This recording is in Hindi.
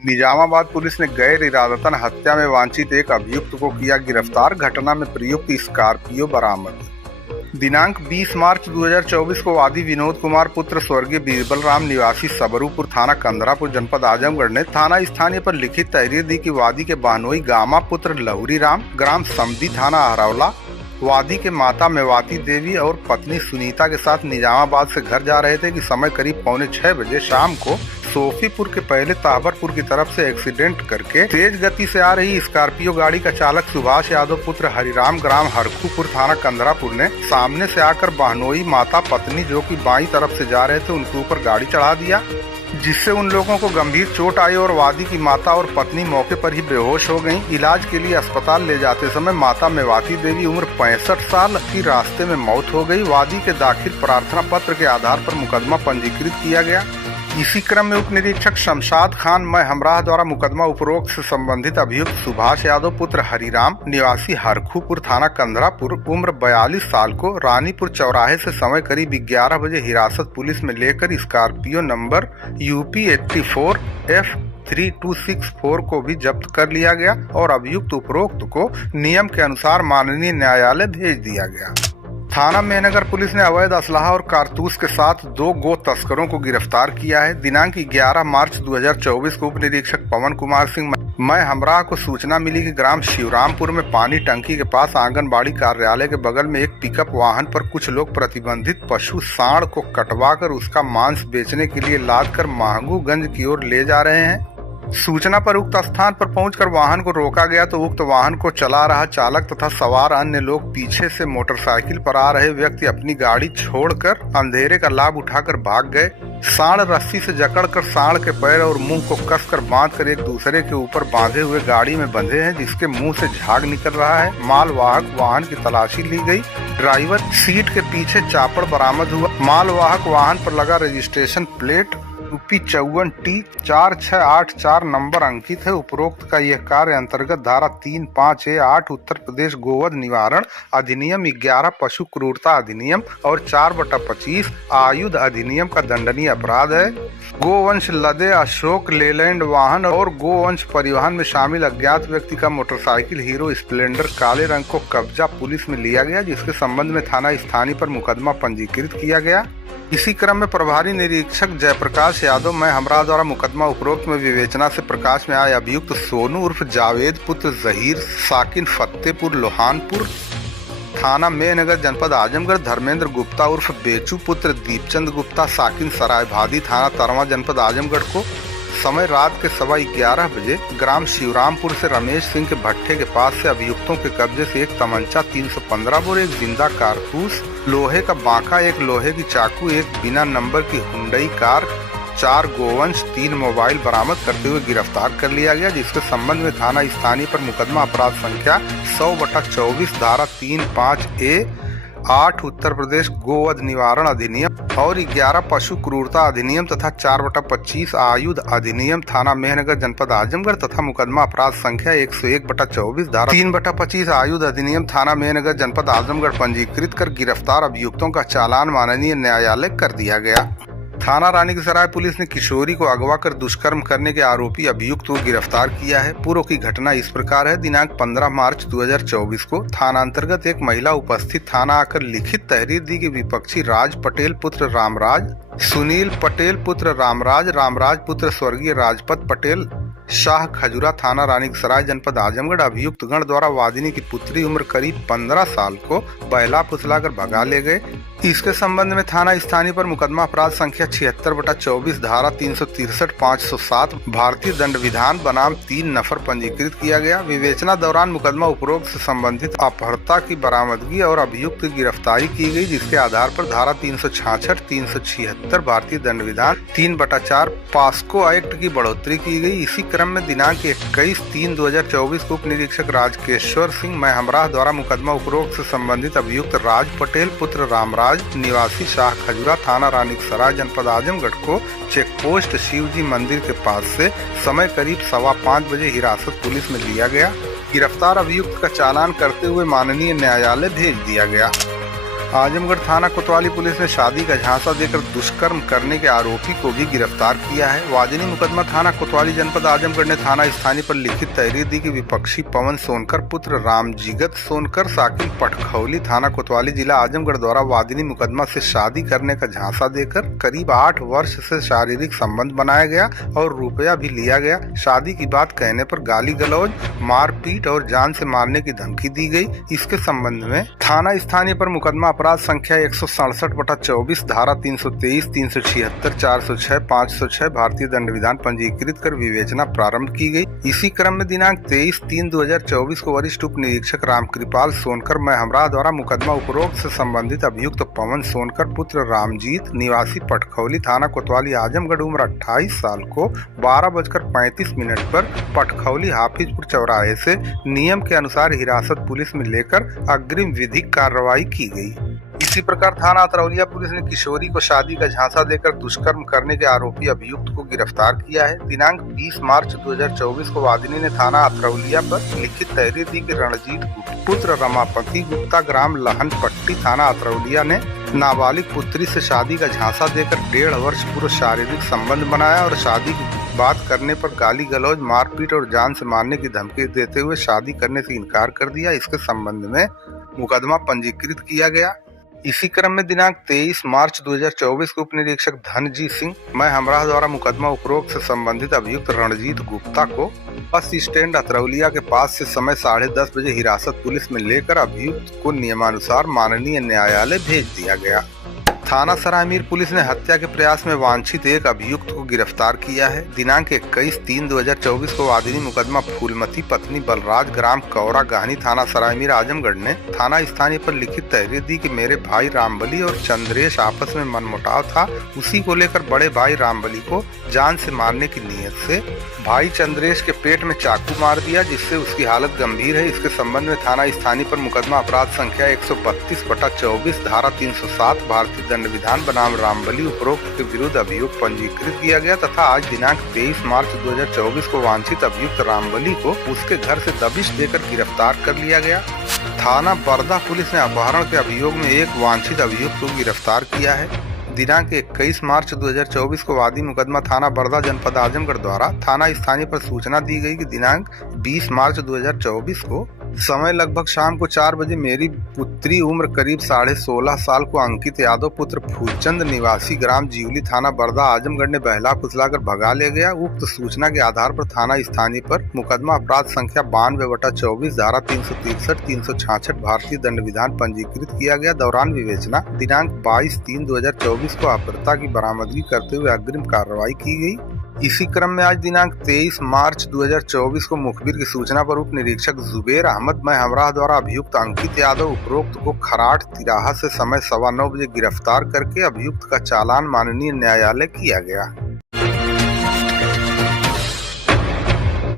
निजामाबाद पुलिस ने गैर इरादतन हत्या में वांछित एक अभियुक्त को किया गिरफ्तार। घटना में प्रयुक्त स्कॉर्पियो बरामद। दिनांक 20 मार्च 2024 को वादी विनोद कुमार पुत्र स्वर्गीय बीरबल राम निवासी सबरूपुर थाना कंदरापुर जनपद आजमगढ़ ने थाना स्थानीय पर लिखित तहरीर दी कि वादी के बहनोई गामा पुत्र लहुरी राम ग्राम समदी थाना हरौला वादी के माता मेवाती देवी और पत्नी सुनीता के साथ निजामाबाद से घर जा रहे थे कि समय करीब 5:45 बजे शाम को सोफीपुर के पहले ताहबरपुर की तरफ से एक्सीडेंट करके तेज गति से आ रही स्कॉर्पियो गाड़ी का चालक सुभाष यादव पुत्र हरिराम ग्राम हरखूपुर थाना कंदरापुर ने सामने से आकर बहनोई माता पत्नी जो कि बाईं तरफ से जा रहे थे उनके ऊपर गाड़ी चढ़ा दिया, जिससे उन लोगों को गंभीर चोट आई और वादी की माता और पत्नी मौके पर ही बेहोश हो गईं। इलाज के लिए अस्पताल ले जाते समय माता मेवाती देवी उम्र 65 साल की रास्ते में मौत हो गई। वादी के दाखिल प्रार्थना पत्र के आधार पर मुकदमा पंजीकृत किया गया। इसी क्रम में उप निरीक्षक शमशाद खान मैं हमराह द्वारा मुकदमा उपरोक्त से संबंधित अभियुक्त सुभाष यादव पुत्र हरिराम निवासी हरखूपुर थाना कंदरापुर उम्र 42 साल को रानीपुर चौराहे से समय करीब 11 बजे हिरासत पुलिस में लेकर स्कॉर्पियो नंबर UP 84 F3264 को भी जब्त कर लिया गया और अभियुक्त उपरोक्त को नियम के अनुसार माननीय न्यायालय भेज दिया गया। थाना मेहनगर पुलिस ने अवैध असलाहा और कारतूस के साथ 2 गो तस्करों को गिरफ्तार किया है। दिनांक 11 मार्च 2024 को उप निरीक्षक पवन कुमार सिंह मैं हमराह को सूचना मिली कि ग्राम शिवरामपुर में पानी टंकी के पास आंगनबाड़ी कार्यालय के बगल में एक पिकअप वाहन पर कुछ लोग प्रतिबंधित पशु सांड को कटवाकर उसका मांस बेचने के लिए लादकर महंगूगंज की ओर ले जा रहे हैं। सूचना पर उक्त स्थान पर पहुंचकर वाहन को रोका गया तो उक्त वाहन को चला रहा चालक तथा सवार अन्य लोग पीछे से मोटरसाइकिल पर आ रहे व्यक्ति अपनी गाड़ी छोड़कर अंधेरे का लाभ उठाकर भाग गए। सांड रस्सी से जकड़कर सांड के पैर और मुंह को कसकर बांधकर एक दूसरे के ऊपर बांधे हुए गाड़ी में बंधे हैं, जिसके मुंह से झाग निकल रहा है। मालवाहक वाहन की तलाशी ली गई। ड्राइवर सीट के पीछे चापड़ बरामद हुआ। मालवाहक वाहन पर लगा रजिस्ट्रेशन प्लेट UP 54T 4684 नंबर अंकित है। उपरोक्त का यह कार्य अंतर्गत धारा 35A8 उत्तर प्रदेश गोवध निवारण अधिनियम 11 पशु क्रूरता अधिनियम और 4/25 आयुध अधिनियम का दंडनीय अपराध है। गोवंश लदे अशोक लेलैंड वाहन और गोवंश परिवहन में शामिल अज्ञात व्यक्ति का मोटरसाइकिल हीरो स्प्लेंडर काले रंग को कब्जा पुलिस में लिया गया, जिसके संबंध में थाना स्थानीय पर मुकदमा पंजीकृत किया गया। इसी क्रम में प्रभारी निरीक्षक जयप्रकाश यादव मैं हमराह द्वारा मुकदमा उपरोक्त में विवेचना से प्रकाश में आए अभियुक्त सोनू उर्फ जावेद पुत्र जहीर साकिन फतेहपुर लोहानपुर थाना मेहनगर जनपद आजमगढ़, धर्मेंद्र गुप्ता उर्फ बेचू पुत्र दीपचंद गुप्ता साकिन सराय भादी थाना तरवा जनपद आजमगढ़ को समय रात के 11:15 बजे ग्राम शिवरामपुर से रमेश सिंह के भट्टे के पास से अभियुक्तों के कब्जे से एक तमंचा 315 बोर, एक जिंदा कारतूस, लोहे का बांका, एक लोहे की चाकू, एक बिना नंबर की हुंडई कार, 4 गोवंश, 3 मोबाइल बरामद करते हुए गिरफ्तार कर लिया गया, जिसके संबंध में थाना स्थानीय पर मुकदमा अपराध संख्या 100/24 धारा 35A8 उत्तर प्रदेश गोवध निवारण अधिनियम और 11 पशु क्रूरता अधिनियम तथा 4/25 आयुध अधिनियम थाना मेहनगर जनपद आजमगढ़ तथा मुकदमा अपराध संख्या 101/24 धारा 3/25 आयुध अधिनियम थाना मेहनगर जनपद आजमगढ़ पंजीकृत कर गिरफ्तार अभियुक्तों का चालान माननीय न्यायालय कर दिया गया। थाना रानी की सराय पुलिस ने किशोरी को अगवा कर दुष्कर्म करने के आरोपी अभियुक्त को गिरफ्तार किया है। पूर्व की घटना इस प्रकार है। दिनांक 15 मार्च 2024 को थाना अंतर्गत एक महिला उपस्थित थाना आकर लिखित तहरीर दी कि विपक्षी राज पटेल पुत्र रामराज, सुनील पटेल पुत्र रामराज, रामराज पुत्र स्वर्गीय राजपत पटेल शाह खजुरा थाना रानीसराय जनपद आजमगढ़ अभियुक्त गण द्वारा वादिनी की पुत्री उम्र करीब 15 साल को बहला फुसलाकर भगा ले गए। इसके संबंध में थाना स्थानीय पर मुकदमा अपराध संख्या 76/24 धारा 363 507 भारतीय दंड विधान बनाम 3 नफर पंजीकृत किया गया। विवेचना दौरान मुकदमा उपरोक्त से संबंधित अपहर्ता की बरामदगी और अभियुक्त की गिरफ्तारी की गई, जिसके आधार पर धारा 366 376 भारतीय दंड विधान 3/4 पास्को एक्ट की बढ़ोतरी की गई। इसी क्रम में दिनांक 21/3/2024 को उप निरीक्षक राजकेश्वर सिंह मैं हमराह द्वारा मुकदमा उपरोक्त से संबंधित अभियुक्त राज पटेल पुत्र रामराज निवासी शाह खजुरा थाना रानीसराय जनपद आजमगढ़ को चेक पोस्ट शिवजी मंदिर के पास से समय करीब 5:15 बजे हिरासत पुलिस में लिया गया। गिरफ्तार अभियुक्त का चालान करते हुए माननीय न्यायालय भेज दिया गया। आजमगढ़ थाना कोतवाली पुलिस ने शादी का झांसा देकर दुष्कर्म करने के आरोपी को भी गिरफ्तार किया है। वाजिनी मुकदमा थाना कोतवाली जनपद आजमगढ़ ने थाना स्थानीय पर लिखित तहरीर दी कि विपक्षी पवन सोनकर पुत्र रामजीगत सोनकर साकिब पटखौली थाना कोतवाली जिला आजमगढ़ द्वारा वाजिनी मुकदमा से शादी करने का झांसा देकर करीब 8 वर्ष से शारीरिक संबंध बनाया गया और रुपया भी लिया गया। शादी की बात कहने पर गाली गलौज, मारपीट और जान से मारने की धमकी दी गई। इसके संबंध में थाना स्थानीय पर मुकदमा अपराध संख्या 167/24 धारा 323, 376, 406, 506 भारतीय दंड विधान पंजीकृत कर विवेचना प्रारंभ की गई। इसी क्रम में दिनांक 23/3/2024 को वरिष्ठ उप निरीक्षक रामकृपाल सोनकर महमरा द्वारा मुकदमा उपरोक्त से संबंधित अभियुक्त पवन सोनकर पुत्र रामजीत निवासी पटखौली थाना कोतवाली आजमगढ़ उम्र 28 साल को 12:35 पर पटखौली हाफिजपुर चौराहे से नियम के अनुसार हिरासत पुलिस में लेकर अग्रिम विधिक कार्रवाई की गई। इसी प्रकार थाना अतरौलिया पुलिस ने किशोरी को शादी का झांसा देकर दुष्कर्म करने के आरोपी अभियुक्त को गिरफ्तार किया है। दिनांक 20 मार्च 2024 को वादिनी ने थाना अतरौलिया पर लिखित तहरीर दी कि रणजीत पुत्र रमापति गुप्ता ग्राम लहनपट्टी थाना अतरौलिया ने नाबालिग पुत्री से शादी का झांसा देकर 1.5 वर्ष पूर्व शारीरिक संबंध बनाया और शादी की बात करने पर गाली गलौज, मारपीट और जान से मारने की धमकी देते हुए शादी करने से इनकार कर दिया। इसके संबंध में मुकदमा पंजीकृत किया गया। इसी क्रम में दिनांक 23 मार्च 2024 को उप निरीक्षक धनजी सिंह महमरा द्वारा मुकदमा उपरोक्त से संबंधित अभियुक्त रणजीत गुप्ता को बस स्टैंड अतरौलिया के पास से समय 10:30 बजे हिरासत पुलिस में लेकर अभियुक्त को नियमानुसार माननीय न्यायालय भेज दिया गया। थाना सरायमीर पुलिस ने हत्या के प्रयास में वांछित एक अभियुक्त को गिरफ्तार किया है। दिनांक 21/3/2024 को वादिनी मुकदमा फूलमती पत्नी बलराज ग्राम कौरा गहनी थाना सरायमीर आजमगढ़ ने थाना स्थानीय पर लिखित तहरीर दी कि मेरे भाई रामबली और चंद्रेश आपस में मनमुटाव था। उसी को लेकर बड़े भाई रामबली को जान से मारने की नीयत से भाई चंद्रेश के पेट में चाकू मार दिया, जिससे उसकी हालत गंभीर है। इसके संबंध में थाना स्थानीय पर मुकदमा अपराध संख्या 132/24 धारा 307 भारतीय दंड विधान बनाम रामबली उपरोक्त के विरुद्ध अभियोग पंजीकृत किया गया तथा आज दिनांक 23 मार्च 2024 को वांछित अभियुक्त रामबली को उसके घर से दबिश देकर गिरफ्तार कर लिया गया। थाना बरदा पुलिस ने अपहरण के अभियोग में एक वांछित अभियुक्त को गिरफ्तार किया है। दिनांक 21 मार्च 2024 को वादी मुकदमा थाना बरदा जनपद आजमगढ़ द्वारा थाना स्थानीय पर सूचना दी गई कि दिनांक 20 मार्च 2024 को समय लगभग शाम को 4 बजे मेरी पुत्री उम्र करीब 16.5 साल को अंकित यादव पुत्र फूलचंद निवासी ग्राम जीवली थाना बरदा आजमगढ़ ने बहला फुसलाकर भगा ले गया। उक्त सूचना के आधार पर थाना स्थानीय पर मुकदमा अपराध संख्या 92/24 धारा 363, 366 भारतीय दंड विधान पंजीकृत किया गया। दौरान विवेचना दिनांक 22/3/2024 को अपहृता की बरामदगी करते हुए अग्रिम कार्रवाई की गई। इसी क्रम में आज दिनांक 23 मार्च 2024 को मुखबिर की सूचना पर उप निरीक्षक जुबेर अहमद महमरा द्वारा अभियुक्त अंकित यादव उपरोक्त को खराट तिराहा से समय 9:15 बजे गिरफ्तार करके अभियुक्त का चालान माननीय न्यायालय किया गया।